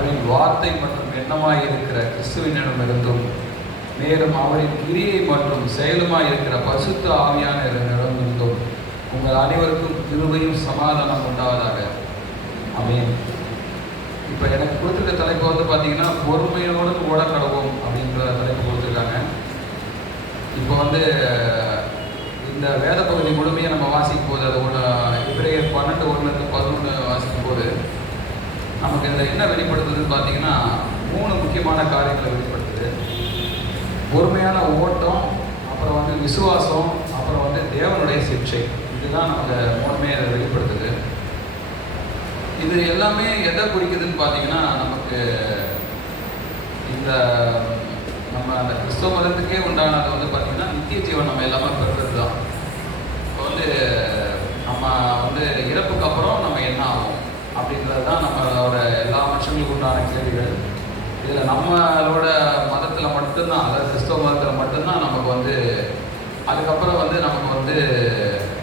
அவரின் வார்த்தை மற்றும் எண்ணமாய் இருக்கிற கிறிஸ்துவினிடமிருந்தும் மேலும் அவரின் கிரியை மற்றும் செயலுமாய் இருக்கிற பரிசுத்த ஆவியானவரிடமிருந்தும் உங்கள் அனைவருக்கும் கிருபையும் சமாதானம் உண்டாவதாக. ஆமென். இப்போ எனக்கு கொடுத்துருக்க தலைப்பு வந்து பார்த்தீங்கன்னா பொறுமையோடு ஓட கடவோம் அப்படின்ற தலைப்பு கொடுத்துருக்காங்க. இப்போ வந்து இந்த வேத பகுதி முழுமையை நம்ம வாசிக்கும் போது அது எபிரேயர் 12:1-11 வாசிக்கும் போது நமக்கு இதில் என்ன வெளிப்படுத்துதுன்னு பார்த்தீங்கன்னா 3 முக்கியமான காரியங்களை வெளிப்படுத்துது. பொறுமையான ஓட்டம், அப்புறம் வந்து விசுவாசம், அப்புறம் வந்து தேவனுடைய சிக்ஷை. இதுதான் நமக்கு 3மே அதை வெளிப்படுத்துது. இது எல்லாமே எதை குறிக்குதுன்னு பார்த்தீங்கன்னா நமக்கு இந்த நம்ம அந்த கிறிஸ்தவ மதத்துக்கே உண்டானது வந்து பார்த்திங்கன்னா நித்திய ஜீவன் நம்ம எல்லாமே பெறுறது தான். இப்போ வந்து நம்ம வந்து இறப்புக்கு அப்புறம் நம்ம என்ன ஆகும் அப்படின்றது தான் நம்மளோட எல்லா மனுஷங்களுக்கும் உண்டான கேள்விகள். இதில் நம்மளோட மதத்தில் மட்டும்தான், அதாவது கிறிஸ்தவ மதத்தில் மட்டும்தான் நமக்கு வந்து அதுக்கப்புறம் வந்து நமக்கு வந்து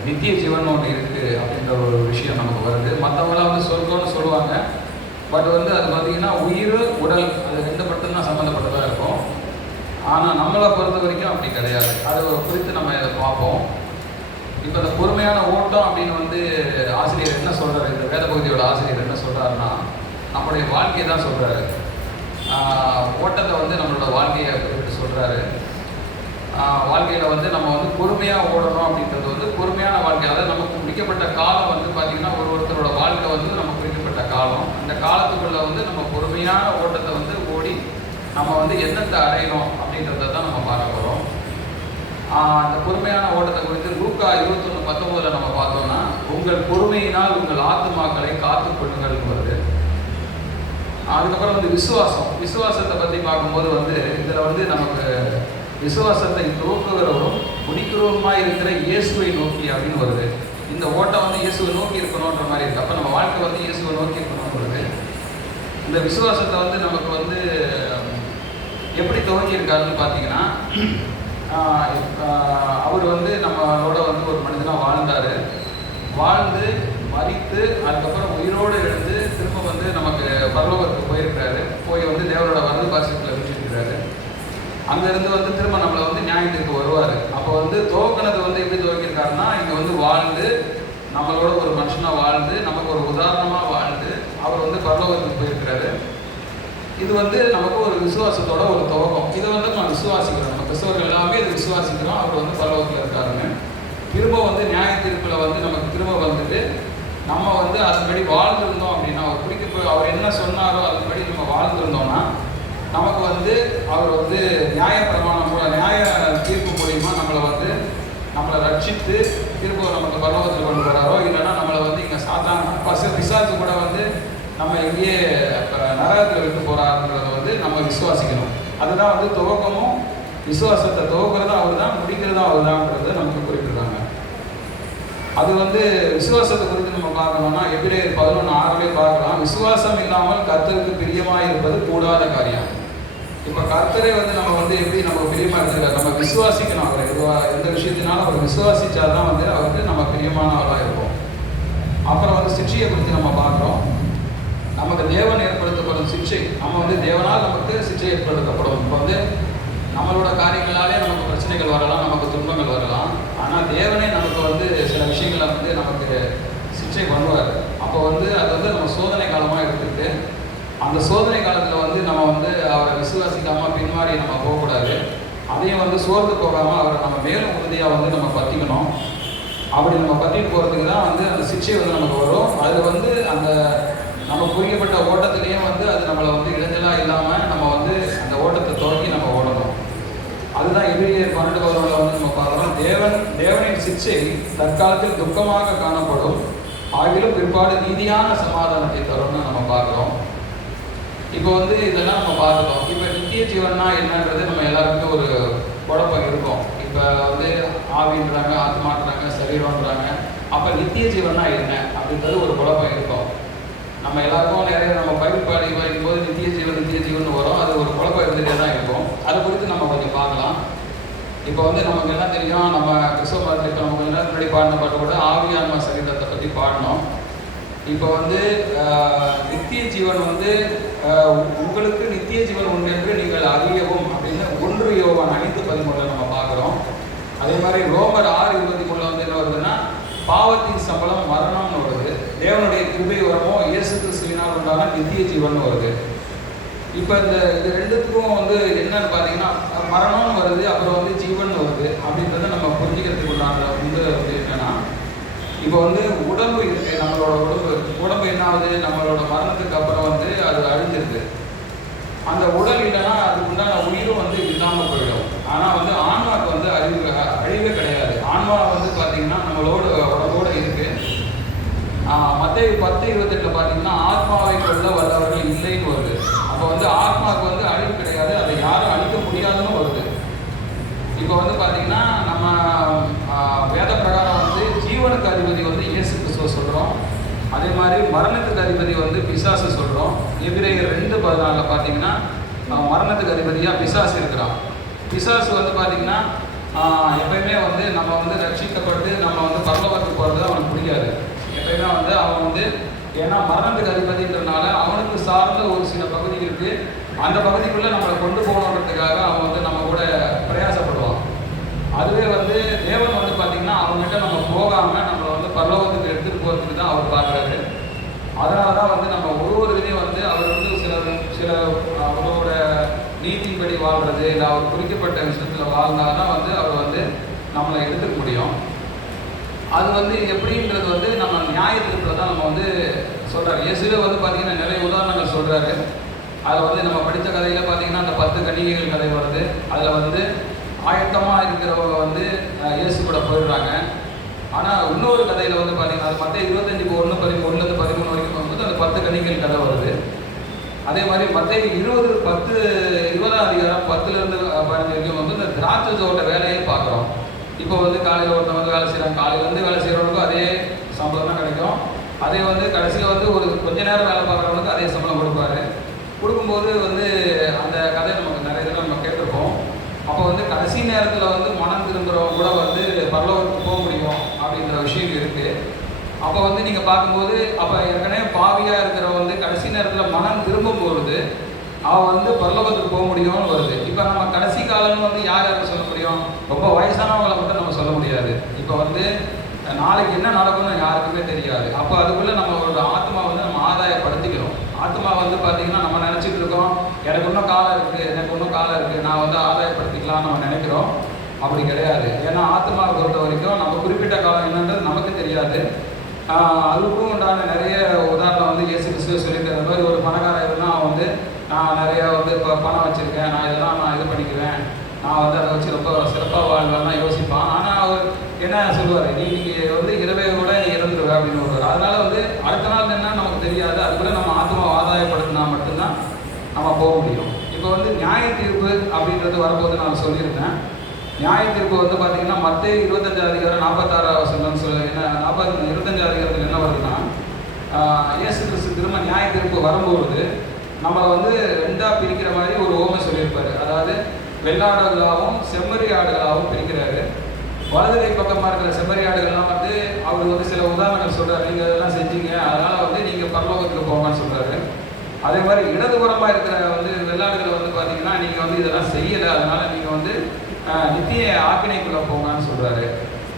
நித்திய ஜீவன் ஒன்று இருக்குது அப்படின்ற ஒரு விஷயம் நமக்கு வருது. மற்றவங்களாம் வந்து சொர்க்கம்னு சொல்லுவாங்க. பட் வந்து அது பார்த்திங்கன்னா உயிர் உடல் அது 2 மட்டும்தான் சம்மந்தப்பட்டதாக இருக்கும். ஆனால் நம்மளை பொறுத்த வரைக்கும் அப்படி கிடையாது. அது குறித்து நம்ம இதை பார்ப்போம். இப்போ இந்த பொறுமையான ஓட்டம் அப்படின்னு வந்து ஆசிரியர் என்ன சொல்கிறாரு, இந்த வேத பகுதியோட ஆசிரியர் என்ன சொல்கிறாருன்னா நம்மளுடைய வாழ்க்கையை தான் சொல்கிறாரு. ஓட்டத்தை வந்து நம்மளோட வாழ்க்கையை குறிப்பிட்டு சொல்கிறாரு. வாழ்க்கையில் வந்து நம்ம வந்து பொறுமையாக ஓடணும் அப்படின்றது வந்து பொறுமையான வாழ்க்கை. அதாவது நமக்கு குறிக்கப்பட்ட காலம் வந்து பார்த்திங்கன்னா ஒருத்தரோட வாழ்க்கை வந்து நம்ம குறிக்கப்பட்ட காலம். அந்த காலத்துக்குள்ளே வந்து நம்ம பொறுமையான ஓட்டத்தை வந்து ஓடி நம்ம வந்து என்னத்தை அடையணும் அப்படின்றத தான் நம்ம பார்க்க போகிறோம். அந்த பொறுமையான ஓட்டத்தை குறித்து லூக்கா 21:19 நம்ம பார்த்தோம்னா உங்கள் பொறுமையினால் உங்கள் ஆத்துமாக்களை காத்துக்கொள்ளுங்கள் வருது. அதுக்கப்புறம் வந்து விசுவாசத்தை பற்றி பார்க்கும்போது வந்து இதில் வந்து நமக்கு விசுவாசத்தை துவக்குகிறவரும் முடிக்கிறவருமாய் இருக்கிற இயேசுவை நோக்கி அப்படின்னு வருது. இந்த ஓட்டம் வந்து இயேசுவை நோக்கி இருக்கணுன்ற மாதிரி இருக்குது. அப்போ நம்ம வாழ்க்கை வந்து இயேசுவை நோக்கி இருக்கணும்னு வருது. இந்த விசுவாசத்தை வந்து நமக்கு வந்து எப்படி துவங்கியிருக்காருன்னு பார்த்தீங்கன்னா அவர் வந்து நம்மளோட வந்து ஒரு மனிதனாக வாழ்ந்து மரித்து அதுக்கப்புறம் உயிரோடு எழுந்து திரும்ப வந்து நமக்கு பரலோகத்துக்கு போயிருக்கிறாரு. போய் வந்து தேவனோட வலது பாசத்தில் வச்சுருக்கிறாரு. அங்கேருந்து வந்து திரும்ப நம்மளை வந்து நியாயத்திற்கு வருவார். அப்போ வந்து துவக்கினது வந்து எப்படி துவக்கியிருக்காருன்னா இங்கே வந்து வாழ்ந்து நம்மளோட ஒரு மனுஷனாக வாழ்ந்து நமக்கு ஒரு உதாரணமாக வாழ்ந்து அவர் வந்து பரலோகத்துக்கு போயிருக்கிறாரு. இது வந்து நமக்கு ஒரு விசுவாசத்தோட ஒரு துவக்கம். இதை வந்து நம்ம விசுவாசிக்கிறோம். நம்ம கிறிஸ்தவர்கள் எல்லாமே இதை விசுவாசிக்கிறோம். அவர் வந்து பரலோகத்தில் இருக்காருங்க. திரும்ப வந்து நியாய தீர்ப்பில் வந்து நமக்கு திரும்ப வந்துட்டு நம்ம வந்து அதன்படி வாழ்ந்துருந்தோம் அப்படின்னா அவர் என்ன சொன்னாரோ அதன்படி நம்ம வாழ்ந்துருந்தோம்னா நமக்கு வந்து அவர் வந்து நியாய பிரமாணம் நியாய தீர்ப்பு மூலிமா நம்மளை ரட்சித்து திரும்ப நமக்கு பரலோகத்தில் கொண்டு வராரோ, இல்லைன்னா நம்மளை வந்து இங்கே பிசாசு கூட வந்து நம்ம எங்கேயே நரகத்தில் விட்டு போகிறாருன்றதை வந்து நம்ம விசுவாசிக்கணும். அதுதான் வந்து துவக்கமும் விசுவாசத்தை துவக்கிறதும் அவர் தான், முடிக்கிறதும் அவர் தான்ன்றது நமக்கு குறிப்பிடுறாங்க. அது வந்து விசுவாசத்தை குறித்து நம்ம பார்க்கணும்னா எபிரேயர் 11:6 பார்க்கலாம். விசுவாசம் இல்லாமல் கர்த்தருக்கு பிரியமாக இருப்பது கூடாத காரியம். இப்போ கர்த்தரை வந்து நம்ம வந்து எப்படி நம்ம பிரியமாக இருக்கிறார், நம்ம விசுவாசிக்கணும். அவர் எந்த விஷயத்தினாலும் அவர் விசுவாசிச்சாதான் வந்து அவருக்கு நம்ம பிரியமானவர்களாக இருப்போம். அப்புறம் வந்து சிக்ஷையை குறித்து நம்ம பார்க்குறோம். நமக்கு தேவன் ஏற்படுத்தப்படும் சிக்ஷை, நம்ம வந்து தேவனால் நமக்கு சிக்ஷை ஏற்படுத்தப்படும். இப்போ வந்து நம்மளோட காரியங்களாலே நமக்கு பிரச்சனைகள் வரலாம், நமக்கு துன்பங்கள் வரலாம். ஆனால் தேவனே நமக்கு வந்து சில விஷயங்களை வந்து நமக்கு சிக்ஷை பண்ணுவார். அப்போ வந்து அது வந்து நம்ம சோதனை காலமாக எடுத்துக்கிட்டு அந்த சோதனை காலத்தில் வந்து நம்ம வந்து அவரை விசுவாசிக்காமல் பின்மாறி நம்ம போகக்கூடாது. அதையும் வந்து சோர்ந்து போகாமல் அவரை நம்ம மேலும் உறுதியாக வந்து நம்ம பற்றிக்கணும். அப்படி நம்ம பற்றிட்டு போகிறதுக்கு தான் வந்து அந்த சிக்ஷை வந்து நமக்கு வரும். அது வந்து அந்த நம்ம குறிக்கப்பட்ட ஓட்டத்திலேயே வந்து அது நம்மளை வந்து இடைஞ்சலாக இல்லாமல் நம்ம வந்து அந்த ஓட்டத்தை துவக்கி நம்ம ஓடணும். அதுதான் எபிரேயர் 12:11 வந்து நம்ம பார்க்குறோம். தேவனின் சிக்ஷை தற்காலத்தில் துக்கமாக காணப்படும், ஆகிலும் பிற்பாடு நீதியான சமாதானத்தை தரும்னு நம்ம பார்க்குறோம். இப்போ வந்து இதெல்லாம் நம்ம பார்த்துட்டோம். இப்போ நித்திய ஜீவன்னா என்னன்றது நம்ம எல்லாருக்குமே ஒரு குழப்பம் இருக்கும். இப்போ வந்து ஆவின்றாங்க, ஆத்மான்றாங்க, சரீரம்ன்றாங்க. அப்போ நித்திய ஜீவன்னா என்ன அப்படின்றது ஒரு குழப்பம் இருக்கும். நம்ம எல்லாருக்கும் நிறைய நம்ம பைபிள் படிக்கும்போது நித்திய ஜீவன் வரும். அது ஒரு குழப்பம் இருந்துகிட்டே தான் இருக்கும். அதை குறித்து நம்ம கொஞ்சம் பார்க்கலாம். இப்போ வந்து நமக்கு என்ன தெரியும், நம்ம கிறிஸ்தவ மதத்துக்கு நம்ம கொஞ்ச நேரம் முன்னாடி பாடின பாட்டு கூட ஆவியான்மா சரீரத்தை பற்றி பாடினோம். இப்போ வந்து நித்திய ஜீவன் வந்து உங்களுக்கு நித்திய ஜீவன் உண்டு என்று நீங்கள் அறியவும் அப்படின்னு 1 யோவான் 5:13 நம்ம பார்க்குறோம். அதே மாதிரி ரோமர் 6:23 வந்து என்ன வருதுன்னா, பாவத்தின் சம்பளம் மரணம்னு வருது, தேவனுடைய கிருபை வரமோ இயேசு கிறிஸ்துவினால் உண்டான நித்திய ஜீவன் வருது. இப்போ இது ரெண்டுத்துக்கும் வந்து என்னன்னு பார்த்தீங்கன்னா, மரணம்னு வருது, அப்புறம் வந்து ஜீவன் வருது அப்படின்றத நம்ம புரிஞ்சுக்கிறதுக்கு உண்டான வந்து என்னன்னா, இப்போ வந்து உடம்பு இருக்கு, நம்மளோட உடம்பு என்ன ஆகுது, நம்மளோட மரணத்துக்கு அப்புறம் வந்து அது அழிஞ்சிருது. அந்த உடல் இல்லைன்னா அதுக்கு உண்டான உயிரும் வந்து இல்லாமல் போயிடும். ஆனால் வந்து ஆன்மாவுக்கு வந்து அழிவே கிடையாது. ஆன்மா வந்து பார்த்தீங்கன்னா நம்மளோட உடம்போடு இருக்கு. மத்தேயு 10:28 பார்த்தீங்கன்னா, ஆத்மாவை கொள்ள வல்லவர்கள் இல்லைன்னு வருது. அப்போ வந்து ஆத்மாவுக்கு வந்து அழிவு கிடையாது, அதை யாரும் அழிக்க முடியாதுன்னு வருது. இப்போ வந்து பார்த்தீங்கன்னா நம்ம வேத பிரகாரம் வந்து ஜீவனுக்கு அதிபதி வந்து இயேசு கிறிஸ்துவ சொல்கிறோம். அதே மாதிரி மரணத்துக்கு அதிபதி வந்து பிசாசு சொல்கிறோம். எபிரேயர் 2:14 பார்த்தீங்கன்னா மரணத்துக்கு அதிபதியாக பிசாசு இருக்கிறான். பிசாசு வந்து பார்த்தீங்கன்னா எப்பயுமே வந்து நம்ம வந்து ரட்சிக்கப்பட்டு நம்ம வந்து பரலோகத்துக்கு போகிறது அவனுக்கு பிடிக்காது. எப்பயுமே வந்து அவன் வந்து ஏன்னா மரணத்துக்கு அதிபதின்றனால அவனுக்கு சார்ந்த ஒரு சில பகுதி இருக்குது. அந்த பகுதிக்குள்ளே நம்மளை கொண்டு போகணுன்றதுக்காக அவன் வந்து நம்ம கூட பிரயாசப்படுவான். அதுவே வந்து தேவன் வந்து பார்த்திங்கன்னா அவங்ககிட்ட நம்ம போகாமல் நம்மளை வந்து பரலோகத்துக்கு எடுத்துகிட்டு போகிறதுக்கு தான் அவர் பார்க்குறாரு. அதனால தான் வந்து நம்ம ஒரு இதையும் வந்து அவர் வந்து சில அவரோட நீதியின்படி வாழ்கிறது, இல்லை அவர் குறிக்கப்பட்ட விஷயத்தில் வாழ்ந்தால் தான் வந்து அவர் வந்து நம்மளை எடுத்துக்க முடியும். அது வந்து எப்படின்றது வந்து நம்ம நியாயத்திற்குள்ள தான் நம்ம வந்து சொல்கிறார். இயேசுவே வந்து பார்த்திங்கன்னா நிறைய உதாரணங்கள் சொல்கிறாரு. அதில் வந்து நம்ம படித்த கதையில் பார்த்திங்கன்னா அந்த 10 கன்னிகைகள் கதை வருது. அதில் வந்து ஆயத்தமாக இருக்கிறவங்க வந்து இயேசு கூட போயிடுறாங்க. ஆனால் இன்னொரு கதையில் வந்து பார்த்திங்கன்னா அது மத்திய 25:1-13 வரைக்கும் வரும்போது அந்த 10 கன்னிகைகள் கதை வருது. அதே மாதிரி மத்திய 20ஆம் அதிகாரம் 10-15 வரைக்கும் வந்து இந்த திராட்சை தோட்ட வேலையை பார்க்குறோம். இப்போ வந்து காலையில் ஒருத்தவங்க வந்து வேலை செய்கிறாங்க, காலையிலேருந்து வேலை செய்கிறவங்களுக்கும் அதே சம்பளம் தான் கிடைக்கும். அதே வந்து கடைசியில் வந்து ஒரு கொஞ்ச நேரம் வேலை பார்க்குறவங்களுக்கு அதே சம்பளம் கொடுப்பாரு. கொடுக்கும்போது வந்து அந்த கதை நமக்கு நிறைய இதில் நம்ம கேட்டிருப்போம். அப்போ வந்து கடைசி நேரத்தில் வந்து மனம் திரும்புகிறவங்க கூட வந்து பரலோகத்துக்கு போக முடியும் அப்படின்ற விஷயம் இருக்குது. அப்போ வந்து நீங்கள் பார்க்கும்போது அப்போ ஏற்கனவே பாவியாக இருக்கிறவங்க வந்து கடைசி நேரத்தில் மனம் திரும்பும் பொழுது அவன் வந்து பரலோகத்துக்கு போக முடியும்னு வருது. இப்போ நம்ம கடைசி காலம்னு வந்து யாருக்கு சொல்ல முடியும்? ரொம்ப வயசானவங்களை மட்டும் நம்ம சொல்ல முடியாது. இப்போ வந்து நாளைக்கு என்ன நடக்கும்னு யாருக்குமே தெரியாது. அப்போ அதுக்குள்ளே நம்மளோட ஆத்மா வந்து நம்ம ஆதாயப்படுத்திக்கிறோம். ஆத்மா வந்து பார்த்திங்கன்னா நம்ம நினச்சிட்டு இருக்கோம், எனக்கு இன்னும் காலம் இருக்குது, நான் வந்து ஆதாயப்படுத்திக்கலாம்னு நம்ம நினைக்கிறோம். அப்படி கிடையாது. ஏன்னா ஆத்மாவை பொறுத்த வரைக்கும் நம்ம குறிப்பிட்ட காலம் என்னன்றது நமக்கு தெரியாது. அதுக்கும் உண்டான நிறைய உதாரணம் வந்து இயேசு கிறிஸ்துவே சொல்லியிருக்கிற மாதிரி, ஒரு பணக்காரன் இருந்தால் அவன் வந்து நான் நிறையா வந்து இப்போ பணம் வச்சுருக்கேன், நான் இதெல்லாம் இது பண்ணிக்குவேன், நான் வந்து அதை வச்சு ரொம்ப சிறப்பாக வாழ்வேன் யோசிப்பான். ஆனால் அவர் என்ன சொல்லுவார், நீ வந்து இரவே கூட நீ இறந்துருவே அப்படின்னு வருவார். அதனால் வந்து அடுத்த நாள் என்ன நமக்கு தெரியாது. அதுக்குள்ளே நம்ம ஆத்மாவை ஆதாயப்படுத்தினா மட்டும்தான் நம்ம போக முடியும். இப்போ வந்து நியாய தீர்ப்பு அப்படின்றது வரும்போது நான் சொல்லியிருந்தேன். நியாய தீர்ப்பு வந்து பார்த்திங்கன்னா மத்தேயு 25ஆம் அதிகாரம் 46ஆம் வசனம் என்ன 25ஆம் அதிகாரத்தில் என்ன வருதுன்னா, இயேசு கிறிஸ்து திரும்ப நியாய தீர்ப்பு வரும்போது நம்மளை வந்து 2ஆக பிரிக்கிற மாதிரி ஒரு ஓமை சொல்லியிருப்பார். அதாவது வெள்ளாடுகளாகவும் செம்மறி ஆடுகளாகவும் பிரிக்கிறாரு. வலது கை பக்கமாக இருக்கிற செம்மறி ஆடுகள்லாம் வந்து அவர் வந்து சில உதாரணங்கள் சொல்கிறார். நீங்கள் இதெல்லாம் செஞ்சீங்க, அதனால் வந்து நீங்கள் பரலோகத்துக்கு போங்கன்னு சொல்கிறாரு. அதே மாதிரி இடதுபுறமாக இருக்கிற வந்து வெள்ளாடுகளை வந்து பார்த்தீங்கன்னா நீங்கள் வந்து இதெல்லாம் செய்யலை, அதனால் நீங்கள் வந்து நித்திய ஆக்கினைக்குள்ளே போங்கன்னு சொல்கிறாரு.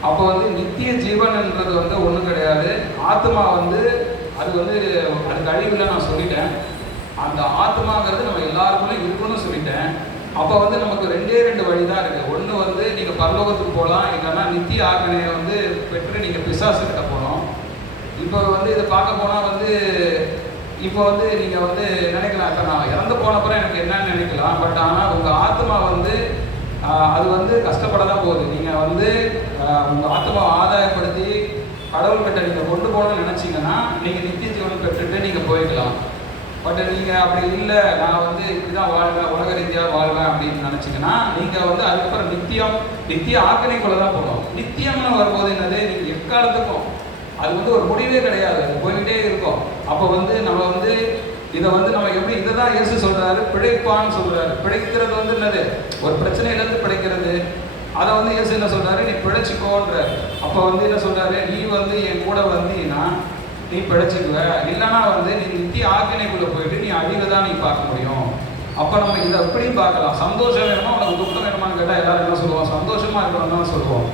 அப்போ வந்து நித்திய ஜீவன்ன்றது வந்து ஒன்றும் கிடையாது. ஆத்மா வந்து அது வந்து அதுக்கு அழிவில் நான் சொல்லிட்டேன். அந்த ஆத்மாங்கிறது நம்ம எல்லாருக்குள்ளே இருக்குன்னு சொல்லிட்டேன். அப்போ வந்து நமக்கு 2 வழி தான் இருக்குது. ஒன்று வந்து நீங்கள் பரலோகத்துக்கு போகலாம், இல்லைன்னா நித்திய ஆக்கினையை வந்து பெற்று நீங்கள் பிசாசுக்கிட்ட போகணும். இப்போ வந்து இதை பார்க்க போனால் வந்து இப்போ வந்து நீங்கள் வந்து நினைக்கலாம், இப்போ நான் இறந்து போனப்பறம் எனக்கு என்னன்னு நினைக்கலாம். பட் ஆனால் உங்கள் ஆத்மா வந்து அது வந்து கஷ்டப்பட தான் போகுது. நீங்கள் வந்து உங்கள் ஆத்மாவை ஆதாயப்படுத்தி கடவுள்கிட்ட நீங்கள் கொண்டு போகணும்னு நினச்சிங்கன்னா நீங்கள் நித்திய ஜீவனம் பெற்றுட்டு நீங்கள் போய்க்கலாம். பட் நீங்கள் அப்படி இல்லை, நான் வந்து இப்படி தான் வாழ்வேன், உலக ரீதியாக வாழ்வேன் அப்படின்னு நினச்சிங்கன்னா நீங்கள் வந்து அதுக்கப்புறம் நித்திய ஆக்கினைக்குள்ளே தான் போகணும். நித்தியம்னு வரும்போது என்னது, நீங்கள் எக்காலத்துக்கும் அது வந்து ஒரு முடிவே கிடையாது, அது போய்கிட்டே இருக்கும். அப்போ வந்து நம்ம வந்து இதை வந்து நம்ம எப்படி இதை தான் இயேசு சொல்கிறாரு, பிழைப்பான்னு சொல்கிறாரு. பிழைக்கிறது வந்து என்னது, ஒரு பிரச்சனையிலேருந்து பிழைக்கிறது. அதை வந்து இயேசு என்ன சொல்கிறாரு, நீ பிழைச்சிக்கோன்றார். அப்போ வந்து என்ன சொல்கிறாரு, நீ வந்து என் கூட வந்தீங்கன்னா நீ பிழைச்சிக்குவ, இல்லைன்னா வந்து நீ நித்திய ஆக்கினைக்குள்ளே போயிட்டு நீ அழிவை தான் நீ பார்க்க முடியும். அப்போ நம்ம இதை எப்படியும் பார்க்கலாம். சந்தோஷம் வேணுமா உனக்கு துக்கம் வேணுமான்னு கேட்டால் எல்லாரும் என்ன சொல்லுவோம்? சந்தோஷமாக இருக்கணும் தான் சொல்லுவோம்.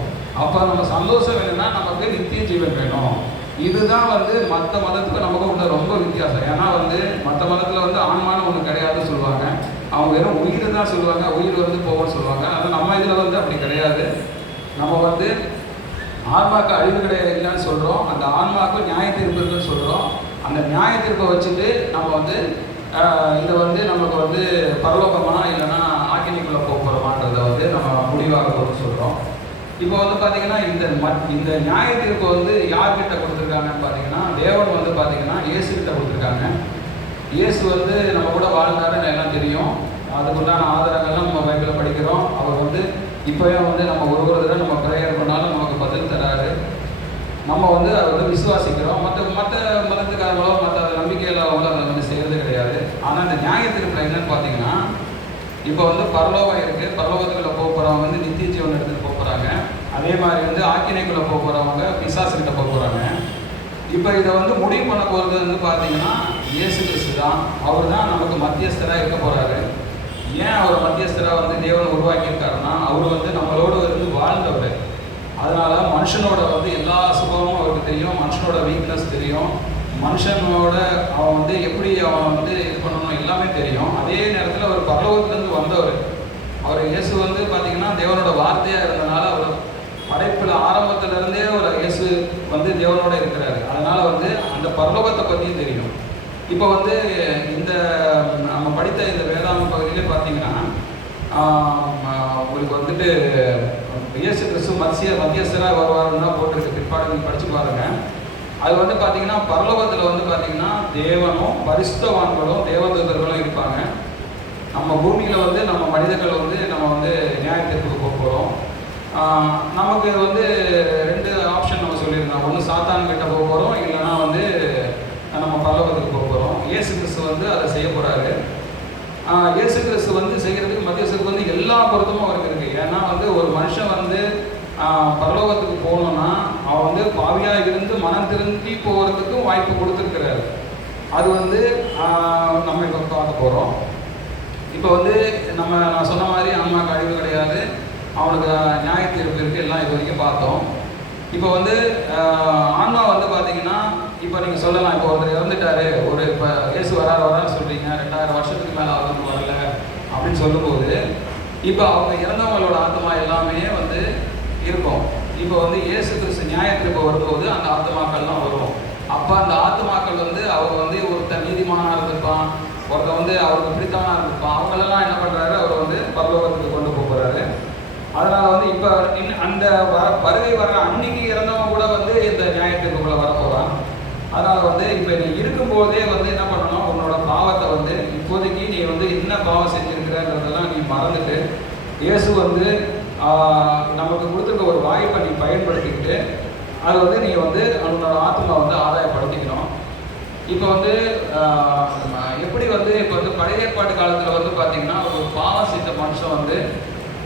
அப்போ நம்ம சந்தோஷம் வேணும்னா நமக்கு நித்திய ஜீவன் வேணும். இதுதான் வந்து மற்ற மதத்துக்கு நமக்கு உள்ள ரொம்ப வித்தியாசம். ஏன்னா வந்து மற்ற மதத்தில் வந்து ஆன்மான்னு ஒன்று கிடையாதுன்னு சொல்லுவாங்க. அவங்க வெறும் உயிர் தான் சொல்லுவாங்க, உயிர் வந்து போவோம்னு சொல்லுவாங்க. ஆனால் நம்ம இதில் வந்து அப்படி கிடையாது. நம்ம வந்து ஆன்மாவுக்கு அழிவு கிடையாது இல்லைன்னு சொல்கிறோம், அந்த ஆன்மாவுக்கு நியாய தீர்ப்பு இருக்குன்னு சொல்கிறோம். அந்த நியாய தீர்ப்பை வச்சுட்டு நம்ம வந்து இதை வந்து நமக்கு வந்து பரலோகமா இல்லைன்னா ஆக்கினிக்குள்ளே போக போகிறோமான்றதை வந்து நம்ம முடிவாக போகணும்னு சொல்கிறோம். இப்போ வந்து பார்த்தீங்கன்னா இந்த நியாய தீர்ப்பை வந்து யார்கிட்ட கொடுத்துருக்காங்கன்னு பார்த்தீங்கன்னா, தேவன் வந்து பார்த்தீங்கன்னா இயேசுகிட்ட கொடுத்துருக்காங்க. இயேசு வந்து நம்ம கூட வாழ்ந்தாருன்னு எல்லாம் தெரியும். அதுக்குண்டான ஆதாரங்கள்லாம் நம்ம பைபிளில் படிக்கிறோம். அவர் வந்து இப்போயே வந்து நம்ம ஒரு தடவை நம்ம ப்ரேயர் பண்ணாலும் நமக்கு பதில் தராரு. நம்ம வந்து அதை வந்து விசுவாசிக்கிறோம். மற்ற மதத்துக்காரங்களோ மற்ற நம்பிக்கையில்லாதவங்களோ அதை வந்து செய்கிறது கிடையாது. ஆனால் இந்த நியாய தீர்ப்பில் என்னன்னு பார்த்தீங்கன்னா, இப்போ வந்து பரலோகம் இருக்குது, பரலோகத்துக்குள்ளே போக போகிறவங்க வந்து நித்திய ஜீவன் எடுத்துகிட்டு போக போகிறாங்க. அதே மாதிரி வந்து ஆக்கினைக்குள்ளே போக போகிறவங்க பிசாசுக்கிட்ட போக போகிறாங்க. இப்போ இதை வந்து முடிவு பண்ண போகிறது வந்து பார்த்தீங்கன்னா இயேசு கிறிஸ்து தான். அவர் தான் நமக்கு மத்தியஸ்தராக இருக்க போகிறாரு. ஏன் அவர் மத்தியஸ்தராக வந்து தேவன் உருவாக்கியிருக்காருன்னா, அவர் வந்து நம்மளோடு இருந்து வாழ்ந்தவர். அதனால் மனுஷனோட வந்து எல்லா சுகமும் அவருக்கு தெரியும், மனுஷனோட வீக்னஸ் தெரியும், மனுஷனோட அவன் வந்து எப்படி அவன் வந்து இது பண்ணணும் எல்லாமே தெரியும். அதே நேரத்தில் அவர் பரலோகத்திலேருந்து வந்தவர். அவர் இயேசு வந்து பார்த்திங்கன்னா தேவனோட வார்த்தையாக இருந்தனால அவர் படைப்பில் ஆரம்பத்திலேருந்தே ஒரு இயேசு வந்து தேவனோட இருக்கிறாரு. அதனால் வந்து அந்த பரலோகத்தை பற்றியும் தெரியும். இப்போ வந்து இந்த நம்ம படித்த இந்த வேதாந்த பகுதியிலே பார்த்தீங்கன்னா உங்களுக்கு வந்துட்டு இயேசு கிறிஸ்து மத்தியஸ்தராக வருவாருன்னு தான் போட்டிருக்கு. பிற்பாடு நீங்கள் படித்து பாருங்கள். அது வந்து பார்த்தீங்கன்னா பரலோகத்தில் வந்து பார்த்தீங்கன்னா தேவனும் பரிசுத்தவான்களும் தேவதூதர்களும் இருப்பாங்க. நம்ம பூமியில் வந்து நம்ம மனிதர்கள் வந்து நம்ம வந்து நியாயத்திற்கு போக போகிறோம். நமக்கு வந்து 2 ஆப்ஷன் நம்ம சொல்லியிருந்தோம். ஒன்று சாத்தான் கிட்ட போக போகிறோம், இல்லைன்னா வந்து நம்ம பரலோகத்துக்கு போக போகிறோம். இயேசு கிறிஸ்து வந்து அதை செய்ய போகிறாரு. இயேசு கிறிஸ்து வந்து செய்கிறதுக்கு மத்தியஸ்தருக்கு வந்து எல்லா பொருத்தமும் அவருக்கு இருக்குது. ஏன்னா வந்து ஒரு மனுஷன் வந்து பரலோகத்துக்கு போகணுன்னா அவன் வந்து பாவியாக இருந்து மனம் திரும்பி போகிறதுக்கும் வாய்ப்பு கொடுத்துருக்கிறாரு. அது வந்து நம்ம இப்போ பார்க்க போகிறோம். இப்போ வந்து நான் சொன்ன மாதிரி ஆன்மாக்கு அழிவு கிடையாது, அவனுக்கு நியாய தீர்ப்பு இருக்குது, எல்லாம் இது வரைக்கும் பார்த்தோம். இப்போ வந்து ஆன்மா வந்து பார்த்தீங்கன்னா இப்போ நீங்கள் சொல்லலாம், இப்போ ஒருத்தர் இறந்துட்டாரு, இப்போ இயேசு வரான்னு சொல்கிறீங்க, 2000 வருஷத்துக்கு மேலே அவர் வரல அப்படின்னு சொல்லும்போது, இப்போ அவங்க இறந்தவங்களோட ஆத்மா எல்லாமே வந்து இருக்கும். இப்போ வந்து இயேசு கிறிஸ்து நியாய தீர்ப்பு வரும்போது அந்த ஆத்மாக்கள்லாம் வரும். அப்போ அந்த ஆத்மாக்கள் வந்து அவர் வந்து ஒருத்தர் நீதிமானாக இருந்திருப்பான், ஒருத்தர் வந்து அவருக்கு பிடித்தவனாக இருந்திருப்பான். அவங்களெல்லாம் என்ன பண்ணுறாரு, அவர் வந்து பரலோகத்துக்கு கொண்டு போகிறாரு. அதனால் வந்து இப்போ அந்த வருகை வர்ற அன்னைக்கு இறந்தவங்க கூட வந்து இந்த நியாயத்திற்குள்ளே வரப்போகிறான். அதனால் வந்து இப்போ நீ இருக்கும்போதே வந்து என்ன பண்ணணும், உன்னோட பாவத்தை வந்து இப்போதைக்கு நீ வந்து என்ன பாவம் செஞ்சுருக்கிறன்றதெல்லாம் நீ மறந்துட்டு இயேசு வந்து நமக்கு கொடுத்துருக்க ஒரு வாய்ப்பை நீ பயன்படுத்திக்கிட்டு அதை வந்து நீ வந்து உன்னோட ஆத்மா வந்து ஆதாயப்படுத்திக்கணும். இப்போ வந்து எப்படி வந்து இப்போ வந்து பழைய ஏற்பாட்டு காலத்தில் வந்து பார்த்திங்கன்னா ஒரு பாவம் செஞ்ச மனுஷன் வந்து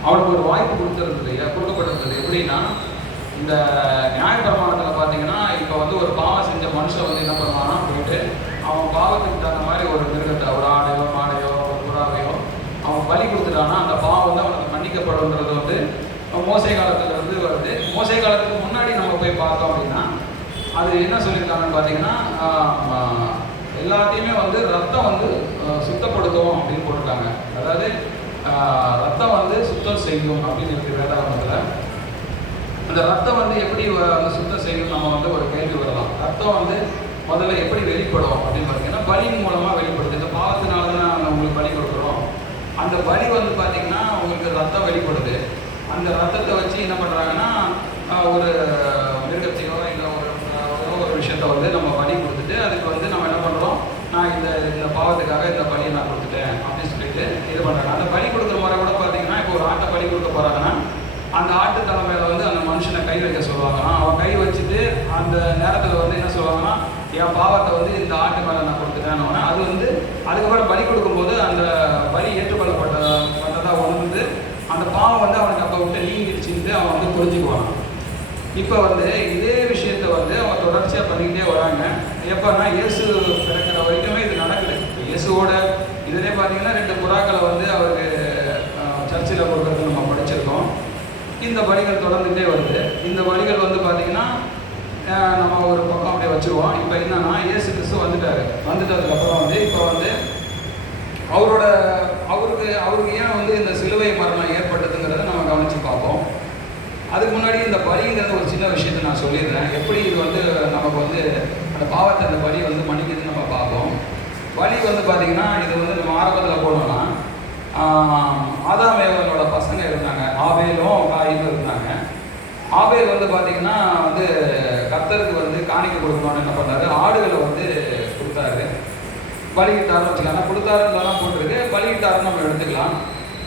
அவனுக்கு ஒரு வாய்ப்பு கொடுக்கப்பட்டிருந்தது. எப்படின்னா இந்த நியாயப்பிரமாணத்தில் பார்த்தீங்கன்னா இப்போ வந்து ஒரு பாவம் செஞ்ச மனுஷன் வந்து என்ன பண்ணுவான்னா போயிட்டு அவன் பாவத்துக்கு தகுந்த மாதிரி ஒரு மிருகத்தை, ஒரு ஆடையோ மாடையோ ஒரு புறாவையோ அவன் பலி கொடுத்துட்டான்னா அந்த பாவம் வந்து அவனுக்கு மன்னிக்கப்படும்ன்றது வந்து மோசை காலத்தில் இருந்து வருது. மோசை காலத்துக்கு முன்னாடி நம்ம போய் பார்த்தோம் அப்படின்னா அது என்ன சொல்லியிருக்காங்கன்னு பார்த்தீங்கன்னா எல்லாத்தையுமே வந்து ரத்தம் வந்து சுத்தப்படுத்தும் அப்படின்னு போட்டிருக்காங்க. அதாவது ரத்தம் வந்து சுத்தம் செய்யும் அப்படின்னு இருக்குது வேதாகமத்தில். அந்த ரத்தம் வந்து எப்படி வந்து சுத்தம் செய்யும் நம்ம வந்து ஒரு கேள்வி வரலாம். ரத்தம் வந்து முதல்ல எப்படி வெளிப்படும் அப்படின்னு பார்த்தீங்கன்னா பலியின் மூலமாக வெளிப்படுது. இந்த பாவத்தினால தான் நாங்கள் உங்களுக்கு பலி கொடுக்குறோம். அந்த பலி வந்து பார்த்தீங்கன்னா உங்களுக்கு ரத்தம் வெளிப்படுது. அந்த ரத்தத்தை வச்சு என்ன பண்ணுறாங்கன்னா ஒரு மிருகத்தையோ இல்லை ஒரு விஷயத்த வந்து நம்ம பலி கொடுத்துட்டு அதுக்கு வந்து நம்ம என்ன பண்ணுறோம், நான் இந்த பாவத்துக்காக இந்த பலியை நான் கொடுத்துட்டேன் அப்படின்னு சொல்லிட்டு இது பண்ணுறாங்க. அந்த பலி கொடுக்குற முறை கூட பார்த்தீங்கன்னா இப்போ ஒரு ஆட்டை பலி கொடுக்க போகிறாங்கன்னா அந்த ஆட்டு தலைமையில வந்து அந்த மனுஷனை கை வைக்க சொல்லுவாங்கன்னா அவன் கை வச்சுட்டு அந்த நேரத்தில் வந்து என்ன சொல்லுவாங்கன்னா என் பாவத்தை வந்து இந்த ஆட்டு மேலே நான் கொடுத்துட்டேன்னு அது வந்து அதுக்கப்புறம் பலி கொடுக்கும்போது அந்த பலி ஏற்றுக்கொள்ளப்பட்டதாக உணர்ந்து அந்த பாவம் வந்து அவனுக்கு அப்போ விட்டு நீங்கிடுச்சுட்டு அவன் வந்து புரிஞ்சுக்குவான். இப்போ வந்து இதே விஷயத்த வந்து அவங்க தொடர்ச்சியாக பண்ணிக்கிட்டே வராங்க. எப்போனா இயேசு பிறக்கிற வரைக்குமே இது நடக்குது. இயேசுவோட இதிலே பார்த்தீங்கன்னா 2 புறாக்களை வந்து அவருக்கு சர்ச்சில் கொடுக்குறது நம்ம படிச்சிருக்கோம். இந்த பலிகள் தொடர்ந்துகிட்டே வருது. இந்த பலிகள் வந்து பார்த்தீங்கன்னா நம்ம ஒரு பக்கம் அப்படியே வச்சுருவோம். இப்போ என்னன்னா இயேசு கிறிஸ்து வந்துட்டதுக்கப்புறம் வந்து இப்போ வந்து அவருக்கு ஏன் வந்து இந்த சிலுவை மரணம் ஏற்பட்டதுங்கிறத நம்ம கவனித்து பார்ப்போம். அதுக்கு முன்னாடி இந்த பலிங்கிறது ஒரு சின்ன விஷயத்தை நான் சொல்லிடுறேன். எப்படி இது வந்து நமக்கு வந்து அந்த பாவத்தை அந்த பலி வந்து மன்னிக்குதுன்னு நம்ம பார்ப்போம். பலி வந்து பார்த்திங்கன்னா இது வந்து நம்ம ஆரம்பத்தில் போனோம்னா ஆதாம் ஏவாளோட பசங்க இருந்தாங்க, ஆபேலும் காயினும் இருந்தாங்க. ஆபேல் வந்து பார்த்திங்கன்னா வந்து கர்த்தருக்கு வந்து காணிக்கை கொடுக்கணும்னு என்ன பண்ணாரு, ஆடுகளை வந்து கொடுத்தாரு. பலியிட்டாருன்னு வச்சுக்கலாம், கொடுத்தாருன்னு போட்டிருக்கு, பலியிட்டாருன்னு நம்ம எடுத்துக்கலாம்.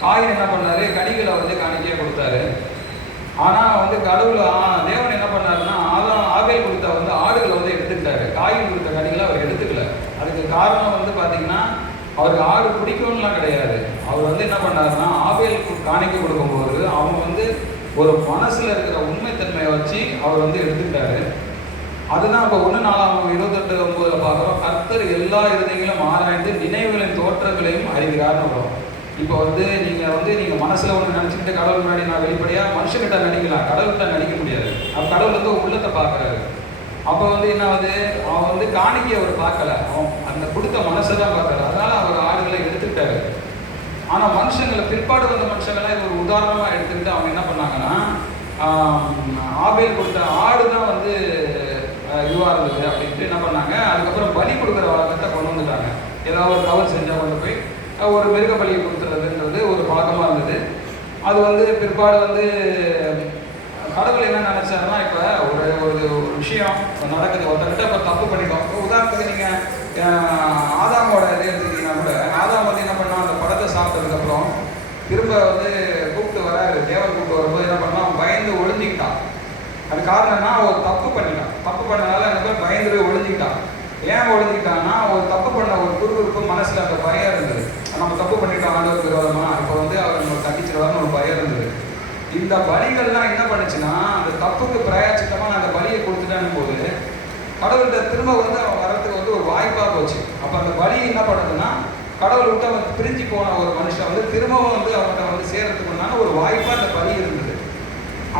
காயின் என்ன பண்ணாரு, கனிகளை வந்து காணிக்கையாக கொடுத்தாரு. ஆனால் வந்து தேவன் என்ன பண்ணாருன்னா ஆபேல் கொடுத்த வந்து ஆடுகளை வந்து எடுத்துக்கிட்டாரு. காயின் கொடுத்த கனிகளை அவர் எடுத்துக்கல. அதுக்கு காரணம் வந்து பார்த்தீங்கன்னா அவருக்கு ஆடு பிடிக்கும்லாம் கிடையாது. அவர் வந்து என்ன பண்ணாருன்னா ஆபேலுக்கு காணிக்கை கொடுக்கும்போது அவங்க வந்து ஒரு மனசில் இருக்கிற உண்மைத்தன்மையை வச்சு அவர் வந்து எடுத்துக்கிட்டாரு. அதுதான் இப்போ 1:28-9 பார்க்குறோம். கர்த்தர் எல்லா இருதயங்களும் ஆராய்ந்து நினைவுகளின் தோற்றங்களையும் அறிகிறார்னு வரும். இப்போ வந்து நீங்கள் மனசில் ஒன்று நினச்சிக்கிட்டு கடவுள் முன்னாடி நான் வெளிப்படையாக மனுஷங்கிட்ட நடிக்கலாம், கடவுள்கிட்ட நடிக்க முடியாது. அப்போ கடவுள் வந்து உள்ளத்தை பார்க்குறாரு. அப்போ வந்து என்ன ஆகுது, அவன் வந்து காணிக்கை அவர் பார்க்கல, அவன் அந்த கொடுத்த மனசை தான் பார்க்கல. அதனால் அவர் ஆடுகளை எடுத்துக்கிட்டாரு. ஆனால் மனுஷங்களை பிற்பாடு வந்த மனுஷங்கள்லாம் இது ஒரு உதாரணமாக எடுத்துக்கிட்டு அவங்க என்ன பண்ணாங்கன்னா ஆபேல் கொடுத்த ஆடு தான் வந்து இதுவாக இருந்தது அப்படின்ட்டு என்ன பண்ணாங்க. அதுக்கப்புறம் பலி கொடுக்குற வழக்கத்தை கொண்டு வந்துட்டாங்க. ஏதாவது ஒரு தவறு செஞ்சால் கொண்டு போய் ஒரு மிருக பலியை கொடுத்துறதுன்றது ஒரு பழக்கமாக இருந்தது. அது வந்து பிற்பாடு வந்து கடவுள் என்ன நினச்சாருன்னா, இப்போ ஒரு விஷயம் நடக்குது, ஒருத்தர்கிட்ட இப்போ தப்பு பண்ணிட்டோம். உதாரணத்துக்கு நீங்கள் ஆதாமோட இதை எடுத்துக்கிட்டீங்கன்னா கூட ஆதாம் வந்து என்ன பண்ணால் அந்த படத்தை சாப்பிட்டதுக்கப்புறம் திரும்ப வந்து கூப்பிட்டு வராரு. தேவன் கூப்பிட்டு வரும்போது என்ன பண்ணால் அவன் பயந்து ஒழிஞ்சிக்கிட்டான். அது காரணம்னா ஒரு தப்பு பண்ணிட்டான். தப்பு பண்ணனால எனக்கு பயந்து ஒழிஞ்சிக்கிட்டான். ஏன் ஒழிஞ்சிக்கிட்டான்னா ஒரு தப்பு பண்ண ஒரு குறுகுறுப்பு மனசில் அந்த பயம் இருந்தது. நம்ம தப்பு பண்ணிட்டோம் ஆண்டவருக்கு விரோதமா, இப்போ வந்து அவர் நம்ம தண்டிச்சிருவார்னு ஒரு பயம் இருந்தது. இந்த பலிகள்லாம் என்ன பண்ணுச்சுன்னா அந்த தப்புக்கு பிரயாச்சித்தமாக அந்த பலியை கொடுத்துட்டான்னு போது கடவுள்கிட்ட திரும்ப வந்து அவன் வர்றதுக்கு வந்து ஒரு வாய்ப்பாக போச்சு. அப்போ அந்த பலி என்ன பண்ணுதுன்னா கடவுள் விட்டு அவன் பிரிஞ்சு போன ஒரு மனுஷன் வந்து திரும்பவும் வந்து அவன்கிட்ட வந்து சேர்றதுக்குனால ஒரு வாய்ப்பாக அந்த பலி இருந்தது.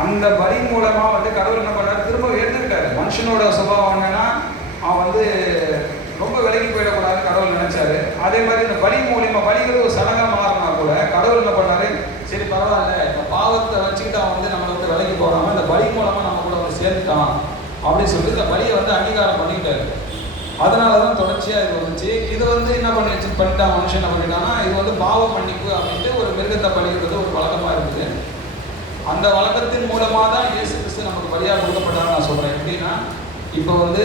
அந்த பலி மூலமாக வந்து கடவுள் என்ன பண்ணார், திரும்ப ஏற்றுக்கிட்டாரு. மனுஷனோட சுபாவம் என்னன்னா அவன் வந்து ரொம்ப விலகி போயிடக்கூடாதுன்னு கடவுள் நினைச்சாரு. அதே மாதிரி இந்த பலி மூலியமாக பலிகள் ஒரு சடங்காக மாறினா கூட கடவுள் என்ன பண்ணாரு, சரி பரவாயில்ல, இந்த பாவத்தை வச்சுக்கிட்டு அவன் வந்து நம்மளை வந்து விலகி போடாமல் இந்த பலி மூலமாக நம்ம கூட வந்து சேர்ந்துட்டான் அப்படின்னு சொல்லி இந்த பலியை வந்து அங்கீகாரம் பண்ணிக்கிட்டாரு. அதனால தான் தொடர்ச்சியாக இது வந்துச்சு. இது வந்து என்ன பண்ணிட்டான் மனுஷன் என்ன பண்ணிட்டான்னா இது வந்து பாவ மன்னிப்பு அப்படின்ட்டு ஒரு மிருகத்தை பலிக்கிறது ஒரு வழக்கமாக இருக்குது. அந்த வழக்கத்தின் மூலமாக தான் இயேசு கிறிஸ்து நமக்கு பலியாக கொடுக்கப்பட்டான்னு நான் சொல்கிறேன். எப்படின்னா இப்போ வந்து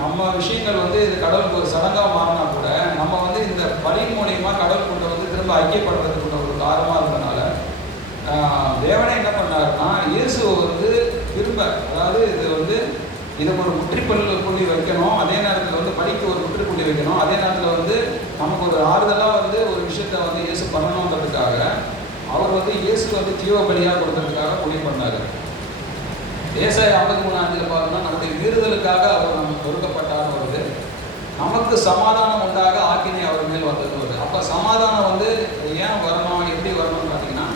நம்ம விஷயங்கள் வந்து இது கடவுளுக்கு ஒரு சடங்காக மாறினா கூட நம்ம வந்து இந்த பலி மூலியமாக கடவுள் கொண்டு வந்து திரும்ப ஐக்கியப்படுறதுக்குள்ள ஒரு காரணமாக இருந்தனால தேவனே என்ன பண்ணாருன்னா இயேசு வந்து திரும்ப, அதாவது இது வந்து இதுக்கு ஒரு முற்றுப்புள்ளி வைக்கணும், அதே நேரத்தில் வந்து பலிக்கு ஒரு முற்றுப்புள்ளி வைக்கணும், அதே நேரத்தில் வந்து நமக்கு ஒரு ஆறுதலாக வந்து ஒரு விஷயத்த வந்து இயேசு பண்ணணுன்றதுக்காக அவர் வந்து இயேசு வந்து ஜீவ பலியாக கொடுக்கறதுக்காக முடிவு பண்ணார். ஏசாயா 53:5 பார்த்தோம்னா நம்முடைய மீறுதலுக்காக அவர் நமக்கு கொடுக்கப்பட்டார்னு வருது. நமக்கு சமாதானம் உண்டாக ஆக்கினை அவர் மேல் வந்தது வருது. அப்போ சமாதானம் வந்து ஏன் வரணும், எப்படி வரணும்னு பார்த்தீங்கன்னா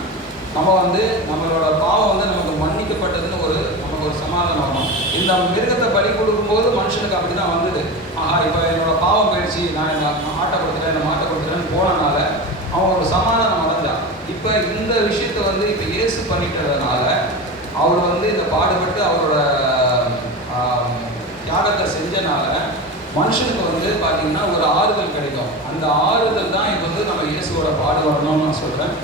நம்ம வந்து நம்மளோட பாவம் வந்து நமக்கு மன்னிக்கப்பட்டதுன்னு நமக்கு ஒரு சமாதானம் வரணும். இந்த மிருகத்தை பலி கொடுக்கும்போது மனுஷனுக்கு அப்படி தான் வந்தது. இப்போ என்னோட பாவம் போயிடுச்சு, நான் இந்த ஆட்டப்படுத்துகிறேன், இந்த மாட்டப்படுத்துகிறேன்னு போனனால அவன் ஒரு சமாதானம் அடைஞ்சான். இப்போ இந்த விஷயத்தை வந்து இப்போ இயேசு பண்ணிட்டதுனால அவர் வந்து இந்த பாடுபட்டு அவரோட தியாகத்தை செஞ்சனால மனுஷனுக்கு வந்து பார்த்தீங்கன்னா ஒரு ஆறுதல் கிடைக்கும். அந்த ஆறுதல் தான் இப்போ வந்து நம்ம இயேசுவோட பாடு வரணும்னு நான் சொல்கிறேன்.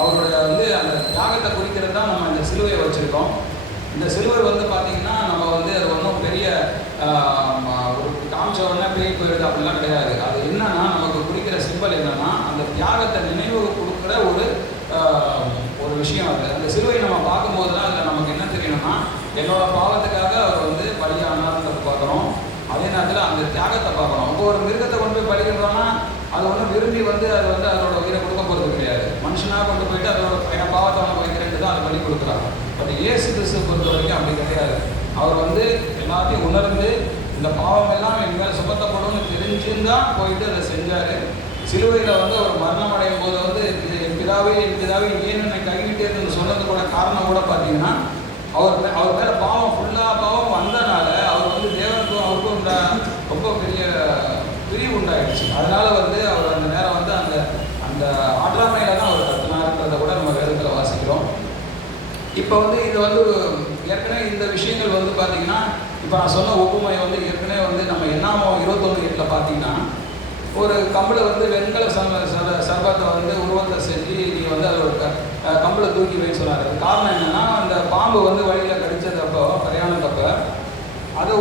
அவருடைய வந்து அந்த தியாகத்தை குறிக்கிறது தான் நம்ம இந்த சிலுவையை வச்சுருக்கோம். இந்த சிலுவை வந்து பார்த்திங்கன்னா நம்ம வந்து அது ஒன்றும் பெரிய ஒரு காமிச்ச உடனே போயிடுது அப்படிலாம் கிடையாது. அது என்னன்னா நமக்கு குறிக்கிற சிம்பல் என்னன்னா அந்த தியாகத்தை நினைவு கொடுக்குற ஒரு விஷயம். அது அந்த சிலுவை நம்ம பார்க்கும்போது தான் அதில் நமக்கு என்ன தெரியணும்னா என்னோட பாவத்துக்காக அவர் வந்து பலியானார்ன்றதை பார்க்குறோம். அதே நேரத்தில் அந்த தியாகத்தை பார்க்குறோம். இப்போ ஒரு மிருகத்தை கொண்டு போய் பலிக்கிறோம்னா அது ஒன்றும் விரும்பி வந்து அது வந்து அதோட உயிரை கொடுக்க போகிறது கிடையாது. மனுஷனாக கொண்டு போயிட்டு அதோட என் பாவத்தை அவனை வைக்கிறேன்ட்டு தான் அதை பலி கொடுக்குறாங்க. பட் இயேசு கிறிஸ்துவை பொறுத்த வரைக்கும் அப்படி கிடையாது. அவர் வந்து எல்லாத்தையும் உணர்ந்து இந்த பாவம் எல்லாம் என் மேலே சுமத்தப்படும்னு தெரிஞ்சுதான் போயிட்டு அதை செஞ்சார். சிலுவையில் வந்து அவர் மரணம் அடையும் போது வந்து என் பிதாவே ஏன் என்னை கைவிட்டேன்னு சொன்னது கூட காரணம் கூட பார்த்தீங்கன்னா அவர் மேலே பாவம் ஃபுல்லாக பாவம் வந்தனால அவர் வந்து தேவனுக்கும் அவருக்கும் ரொம்ப பெரிய பிரிவு உண்டாயிடுச்சு. அதனால வந்து அவர் அந்த நேரம் வந்து அந்த அந்த ஆற்றாமையில தான் அவர் கத்தினாருன்றதை கூட நம்ம வேதத்தில் வாசிக்கிறோம். இப்போ வந்து இது வந்து ஏற்கனவே இந்த விஷயங்கள் வந்து பார்த்தீங்கன்னா இப்போ நான் சொன்ன ஒப்புமை வந்து ஏற்கனவே வந்து நம்ம என்னாமோ 21:8 பார்த்தீங்கன்னா ஒரு கம்பில் வந்து வெண்கல சர்பத்தை வந்து உருவத்தை செஞ்சு நீ வந்து அதை ஒரு கம்பில் தூக்கி வைன்னு சொன்னார். காரணம் என்னென்னா அந்த பாம்பு வந்து வழியில் கடித்ததப்போ கல்யாணத்தப்ப அதை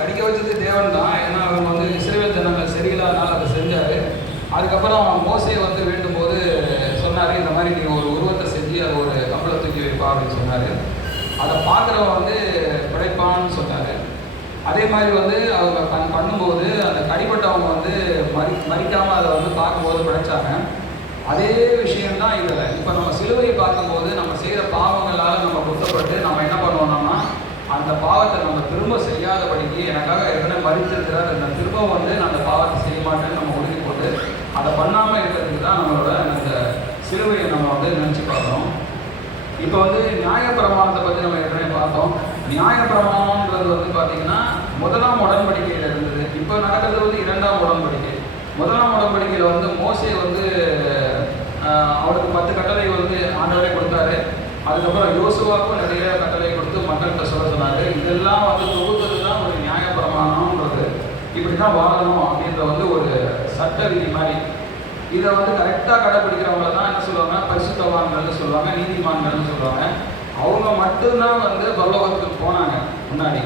கடிக்க வச்சது தேவன் தான். ஏன்னா அவங்க வந்து இஸ்ரவேல் ஜனங்கள் சரியில்லாதனால அதை செஞ்சார். அதுக்கப்புறம் மோசே வந்து வேண்டும் போது சொன்னார், இந்த மாதிரி நீங்கள் ஒரு உருவத்தை செஞ்சு அதை ஒரு கம்பில் தூக்கி வைப்பா அப்படின்னு சொன்னார். அதை பார்க்குறவன் வந்து படைப்பான்னு சொன்னார். அதே மாதிரி வந்து அவங்க பண்ணும்போது அந்த கடிப்பட்டவங்க வந்து மறிக்காமல் அதை வந்து பார்க்கும்போது படைச்சாங்க. அதே விஷயம்தான் இதில். இப்போ நம்ம சிலுவையை பார்க்கும்போது நம்ம செய்கிற பாவங்களால் நம்ம குத்தப்பட்டு நம்ம என்ன பண்ணுவோம்னா அந்த பாவத்தை நம்ம திரும்ப செய்யாதபடிக்கு எனக்காக ஏற்கனவே மறித்திருக்கிறார், நான் திரும்ப வந்து நான் அந்த பாவத்தை செய்ய மாட்டேன்னு நம்ம உறுதி போட்டு அதை பண்ணாமல் இருக்கிறதுக்கு தான் நம்மளோட அந்த சிலுவையை நம்ம வந்து நினச்சி பார்க்குறோம். இப்போ வந்து நியாயப்பிரமாணத்தை பற்றி நம்ம ஏற்கனவே பார்த்தோம். நியாயப்பிரமாணம்ன்றது வந்து பார்த்திங்கன்னா முதலாம் உடன்படிக்கையில் இருந்தது. இப்போ நடக்கிறது வந்து 2ஆம் உடன்படிக்கை. முதலாம் உடன்படிக்கையில் வந்து மோசே வந்து அவருக்கு 10 கட்டளை வந்து ஆண்டவரே கொடுத்தாரு. அதுக்கப்புறம் யோசுவாவுக்கும் நிறைய கட்டளை கொடுத்து மக்கள்கிட்ட சொல்ல சொன்னார். இதெல்லாம் வந்து தொகுத்தது தான் ஒரு நியாயப்பிரமாணம்ன்றது. இப்படி தான் வாழணும் அப்படின்ற வந்து ஒரு சட்ட விதி மாதிரி. இதை வந்து கரெக்டாக கடைப்பிடிக்கிறவங்கள தான் என்ன சொல்லுவாங்க, பரிசுத்தவான்கள்னு சொல்லுவாங்க, நீதிமான்கள்னு சொல்லுவாங்க. அவங்க மட்டும்தான் வந்து பரலோகத்துக்கு போனாங்க முன்னாடி.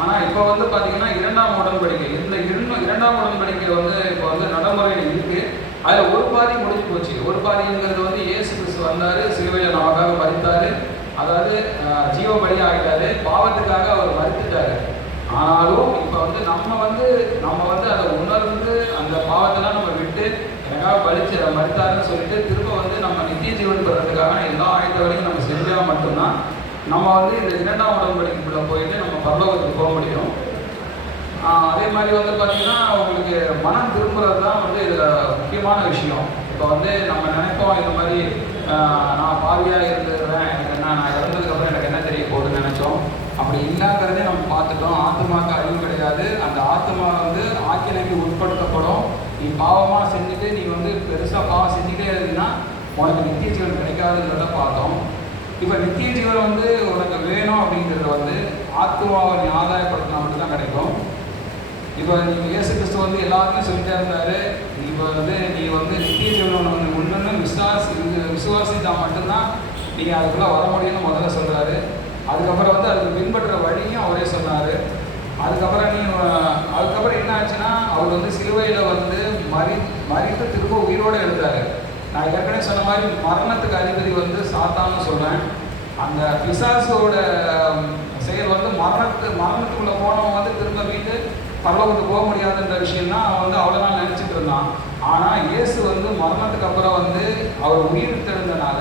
ஆனால் இப்போ வந்து பார்த்தீங்கன்னா 2ஆம் உடன்படிக்கை, இந்த 2ஆம் உடன்படிக்கை வந்து இப்போ வந்து நடைமுறையில் இருக்குது. அதில் ஒரு பாதி முடிஞ்சு போச்சு. ஒரு பாதிங்கிறது வந்து இயேசு கிறிஸ்து வந்தார், சிலுவையில் நமக்காக மரித்தார், அதாவது ஜீவ பலி ஆகிட்டார், பாவத்துக்காக அவர் மரித்துட்டார். ஆனாலும் இப்போ வந்து நம்ம வந்து அதை உணர்ந்து அந்த பாவத்தெல்லாம் நம்ம விட்டு எனக்காக பலிச்சு மரித்தாருன்னு சொல்லிட்டு திரும்ப வந்து நம்ம நித்திய ஜீவன் பெறதுக்காக எல்லா ஆயத்த வரைக்கும் நம்ம செஞ்சால் மட்டும்தான் நம்ம வந்து இந்த 2ஆம் உடன்படிக்கைக்குள்ளே போயிட்டு நம்ம பரலோகத்துக்கு போக முடியும். அதே மாதிரி வந்து பார்த்திங்கன்னா உங்களுக்கு மனம் திரும்புறது தான் வந்து இதில் முக்கியமான விஷயம். இப்போ வந்து நம்ம நினைப்போம் இந்த மாதிரி நான் பாவியாக இருந்துடுறேன், எனக்கு என்ன, நான் இறந்ததுக்கப்புறம் எனக்கு என்ன தெரிய போகுதுன்னு நினச்சோம். அப்படி இல்லைங்கிறதே நம்ம பார்த்துட்டோம். ஆத்மாவுக்கு அழிவு கிடையாது. அந்த ஆத்மா வந்து ஆக்கினைக்கு உட்படுத்தப்படும். நீ பாவமாக செஞ்சுட்டு நீ வந்து பெருசாக பாவம் செஞ்சுக்கிட்டே இருந்தீங்கன்னா உனக்கு நித்திய ஜீவன் கிடைக்காதுங்கிறத பார்த்தோம். இப்போ நித்திய ஜீவன் வந்து உனக்கு வேணும் அப்படிங்கிறது வந்து ஆத்மாவை நீ ஆதாயப்படுத்தினா மட்டும்தான் கிடைக்கும். இப்போ நீங்கள் இயேசு கிறிஸ்து வந்து எல்லாருமே சொல்லிட்டே இருந்தார், இப்போ வந்து நீ வந்து நித்திய ஜீவனை வந்து முன்னே விசுவாசித்தா மட்டும்தான் நீங்கள் அதுக்குள்ளே வர முடியும்னு முதல்ல சொல்கிறாரு. அதுக்கப்புறம் வந்து அதுக்கு பின்பற்ற வழியும் அவரே சொன்னார். அதுக்கப்புறம் என்ன ஆச்சுன்னா அவர் வந்து சிலுவையில் வந்து மறித்து திரும்ப உயிரோடு எழுந்தார். நான் ஏற்கனவே சொன்ன மாதிரி மரணத்துக்கு அதிபதி வந்து சாத்தான்னு சொல்கிறேன். அந்த பிசாசோட செயல் வந்து மரணத்துக்குள்ளே போனவன் வந்து திரும்ப வீட்டு பரலோகத்துக்கு போக முடியாதுன்ற விஷயம்தான் அவன் வந்து அவ்வளோதான் நினச்சிட்டு இருந்தான். ஆனால் இயேசு வந்து மரணத்துக்கு அப்புறம் வந்து அவர் உயிர் தெரிந்தனால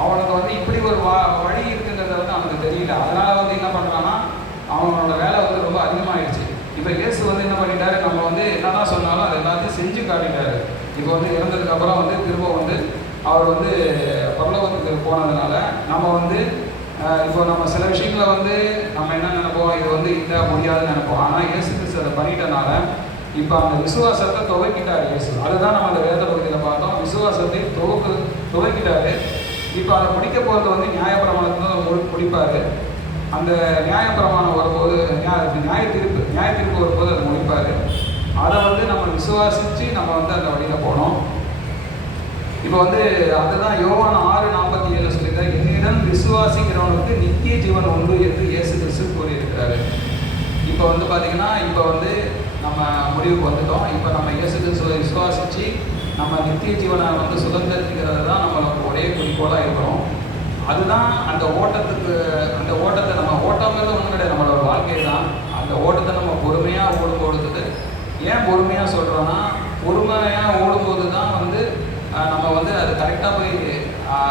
அவனுக்கு வந்து இப்படி ஒரு வழி இருக்குங்கிறத வந்து அவனுக்கு தெரியல. அதனால் வந்து என்ன பண்ணுறான்னா அவனோட வேலை வந்து ரொம்ப அதிகமாகிடுச்சு. இப்போ இயேசு வந்து என்ன பண்ணிட்டாரு, நம்ம வந்து என்னதான் சொன்னாலும் அது எல்லாத்தையும் செஞ்சு காட்டிட்டாரு. இப்போ வந்து இறந்ததுக்கப்புறம் வந்து திரும்ப வந்து அவர் வந்து பரலோகத்துக்கு போனதுனால நம்ம வந்து இப்போ நம்ம சில விஷயங்களை வந்து நம்ம என்ன நினைப்போம், இது வந்து இல்லை முடியாதுன்னு நினைப்போம். ஆனால் இயேசு கிறிஸ்து அதை பண்ணிட்டனால இப்போ அந்த விசுவாசத்தை துவக்கிட்டார் இயேசு. அதுதான் நம்ம அந்த வேத பகுதியில் பார்த்தோம். விசுவாசத்தை துவக்கிட்டாரு. இப்போ அதை முடிக்க போகிறது வந்து நியாயப்பிரமாணத்தை தான் முடிப்பார். அந்த நியாயப்பிரமாணம் வரும்போது நியாய தீர்ப்பு வரும்போது அதை முடிப்பார். அதை வந்து நம்ம விசுவாசித்து நம்ம வந்து அந்த வழியில் போனோம். இப்போ வந்து அதுதான் யோவான் 6:47 சொல்லியிருக்காரு, என்னிடம் விசுவாசிக்கிறவனுக்கு நித்திய ஜீவன் உண்டு என்று இயேசு கிறிஸ்து கூறியிருக்கிறாரு. இப்போ வந்து பார்த்திங்கன்னா இப்போ வந்து நம்ம முடிவுக்கு வந்துட்டோம். இப்போ நம்ம இயேசு கிறிஸ்துவை விசுவாசித்து நம்ம நித்திய ஜீவனை வந்து சுதந்திரிக்கிறது தான் நம்மளுக்கு ஒரே குறிக்கோளாக இருக்கிறோம். அதுதான் அந்த ஓட்டத்தை நம்ம ஓட்டங்கிறது ஒன்றும் கிடையாது, நம்மளோட வாழ்க்கை தான். அந்த ஓட்டத்தை நம்ம பொறுமையாக ஓடும்போது, ஏன் பொறுமையாக சொல்கிறோன்னா பொறுமையாக ஓடும்போது தான் வந்து நம்ம வந்து அது கரெக்டாக போய்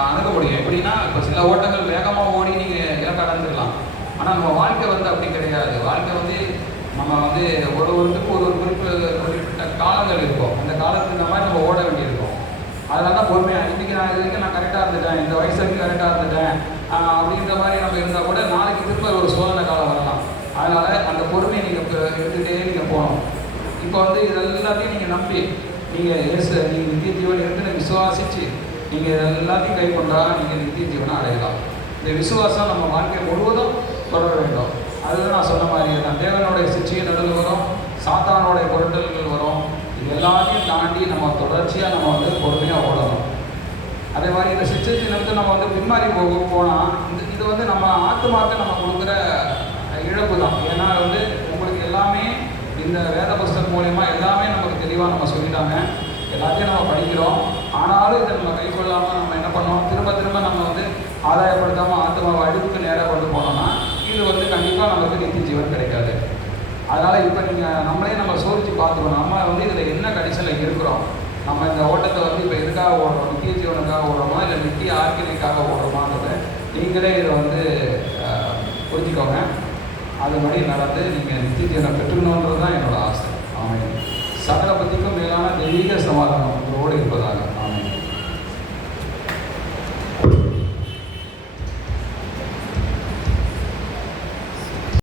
அணுக முடியும். எப்படின்னா இப்போ சில ஓட்டங்கள் வேகமாக ஓடி நீங்கள் இலக்க அடைஞ்சிடலாம். ஆனால் நம்ம வாழ்க்கை வந்து அப்படி கிடையாது. வாழ்க்கை வந்து நம்ம வந்து ஒருவருக்கு ஒரு குறிப்பிட்ட காலங்கள் இருக்கும். அந்த காலத்துக்கு இந்த மாதிரி நம்ம ஓட வேண்டியிருக்கும். அதனால தான் பொறுமையாக இன்றைக்கி நான் இது வரைக்கும் நான் கரெக்டாக இருந்துட்டேன், இந்த வயசு வரைக்கும் கரெக்டாக இருந்துட்டேன் அப்படின்ற மாதிரி நம்ம இருந்தால் கூட நாளைக்கு திரும்ப ஒரு சோதனை காலம் வரலாம். அதனால் அந்த பொறுமையை நீங்கள் எடுத்துகிட்டே நீங்கள் போகணும். இப்போ வந்து இது எல்லாத்தையும் நீங்கள் நம்பி நீங்கள் நீங்கள் நித்திய ஜீவன் இருக்குன்னு விசுவாசித்து நீங்கள் எல்லாத்தையும் கை கொண்டால் நீங்கள் நித்திய ஜீவனை அடையலாம். இந்த விசுவாசம் நம்ம வாழ்க்கை முழுவதும் தொடர வேண்டும். அதுதான் நான் சொன்ன மாதிரி தான். தேவனுடைய சிற்சியின் நடுவில் வரும், சாத்தானுடைய பொருட்கள் வரும். இது எல்லாத்தையும் தாண்டி நம்ம தொடர்ச்சியாக நம்ம வந்து பொறுமையாக ஓடணும். அதே மாதிரி இந்த சிச்சுவேஷன் எடுத்து நம்ம வந்து பின்மாறி போனால் இது வந்து நம்ம ஆத்துமாக்க நம்ம கொடுக்குற இழப்பு தான். ஏன்னா வந்து உங்களுக்கு எல்லாமே இந்த வேத புஸ்தகம் மூலயமா எல்லாமே நமக்கு தெளிவாக நம்ம சொல்லிட்டாங்க, எல்லாத்தையும் நம்ம படிக்கிறோம். ஆனாலும் இதை நம்ம கை கொள்ளாமல் நம்ம என்ன பண்ணோம், திரும்ப திரும்ப நம்ம வந்து ஆதாயப்படுத்தாமல் ஆத்மாவை அழிவுக்கு நேராக கொண்டு போனோம்னா இது வந்து கண்டிப்பாக நமக்கு நித்திய ஜீவன் கிடைக்காது. அதனால் இப்போ நீங்கள் நம்மளே நம்ம சோதித்து பார்த்துக்கணும், நம்ம வந்து இதில் என்ன கண்டிஷனில் இருக்கிறோம். நம்ம இந்த ஓட்டத்தை வந்து இப்போ எதுக்காக ஓடுறோம், நித்திய ஜீவனுக்காக ஓடுறோமா இல்லை நித்திய ஆர்க்கினைக்காக ஓடுறோமான்றதை நீங்களே இதை வந்து புரிஞ்சுக்கோங்க. அது மாதிரி நடந்து நீங்கள் நித்திய ஜீவனை பெற்றுக்கணுன்றது தான் என்னோடய ஆசை. அவன் சகல பற்றிக்கும் மேலான தெய்வீக சமாதானம் உங்களோடு இருப்பதாக.